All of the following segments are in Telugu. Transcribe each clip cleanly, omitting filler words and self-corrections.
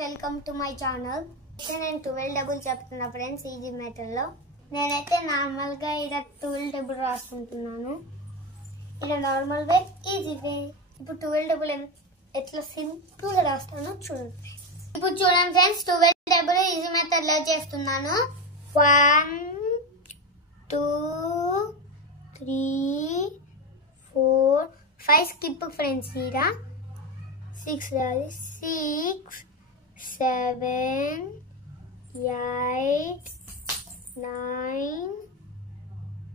Welcome to my channel. నేను 12 డబుల్ చెప్తున్నా ఫ్రెండ్స్ ఈజీ మెథడ్ లో. నేనైతే నార్మల్ గా ఇలా 12 డబుల్ రాసుకుంటున్నాను. ఇలా నార్మల్ వే, ఈజీ వే. ఇప్పుడు 12 డబుల్ ఎట్లా సింపుల్ గా రాస్తానో చూడండి. ఇప్పుడు చూడండి ఫ్రెండ్స్, 12 డబుల్ ఈజీ మెథడ్ లో చేస్తున్నాను. 1 2 3 4 5 స్కిప్ ఫ్రెండ్స్. ఇలా 6 రాలి 6 7 8 9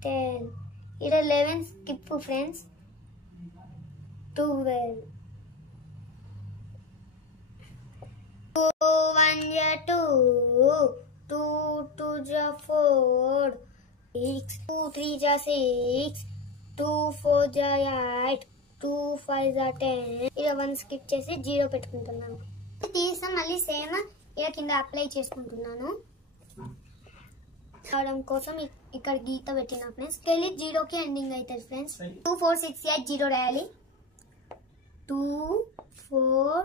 10. ఇలా 11 స్కిప్ ఫ్రెండ్స్. 12 2 1 2 2 2 4 6 2 3 6 2 4 8 2 5 10. ఇలా 1 స్కిప్ చేసి 0 పెట్టుకుంటున్నాను. తీసా మళ్ళీ సేమ్ ఇలా కింద అప్లై చేసుకుంటున్నాను. రావడం కోసం ఇక్కడ గీత పెట్టిన ఫ్రెండ్స్. వెళ్ళి 0కి ఎండింగ్ అవుతుంది ఫ్రెండ్స్. 2 4 6 8 0 రాయాలి. 2 4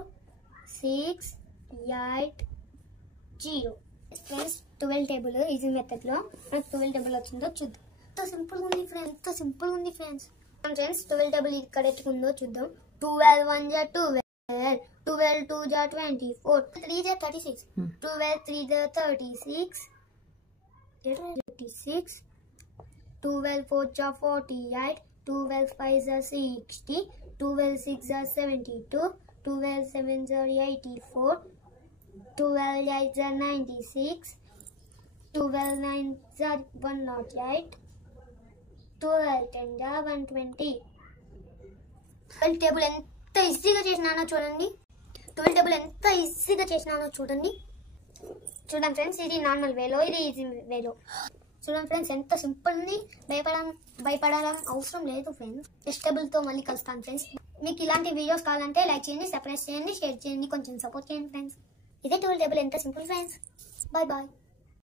6 8 0 ఫ్రెండ్స్. 12 టేబుల్ ఈజీ మెథడ్ లో మనకు 12 టేబుల్ వచ్చిందో చూద్దాం. ఎంత సింపుల్ ఉంది ఫ్రెండ్స్, ఎంత సింపుల్ ఉంది ఫ్రెండ్స్. 12 టేబుల్ ఇక్కడ ఎట్టుకుందో చూద్దాం. 12 1 12 12 2 24 3 36 12 3 36 36 12 4 48 12 5 60 12 6 72 12 7 84 12 8 96 12 9 108 12 10 120. 12 టేబుల్ ఎంత ఈజీగా చేసినానో చూడండి. 12 టేబుల్ ఎంత ఈజీగా చేసినానో చూడండి. చూడండి ఫ్రెండ్స్, ఇది నార్మల్ వేలో, ఇది ఈజీ వేలో. చూడండి ఫ్రెండ్స్, ఎంత సింపుల్ ఉంది. భయపడాలని అవసరం లేదు ఫ్రెండ్స్. నెక్స్ట్ టేబుల్తో మళ్ళీ కలుస్తాను ఫ్రెండ్స్. మీకు ఇలాంటి వీడియోస్ కావాలంటే లైక్ చేయండి, సబ్స్క్రైబ్ చేయండి, షేర్ చేయండి, కొంచెం సపోర్ట్ చేయండి ఫ్రెండ్స్. ఇదే 12 టేబుల్ ఎంత సింపుల్ ఫ్రెండ్స్. Bye bye.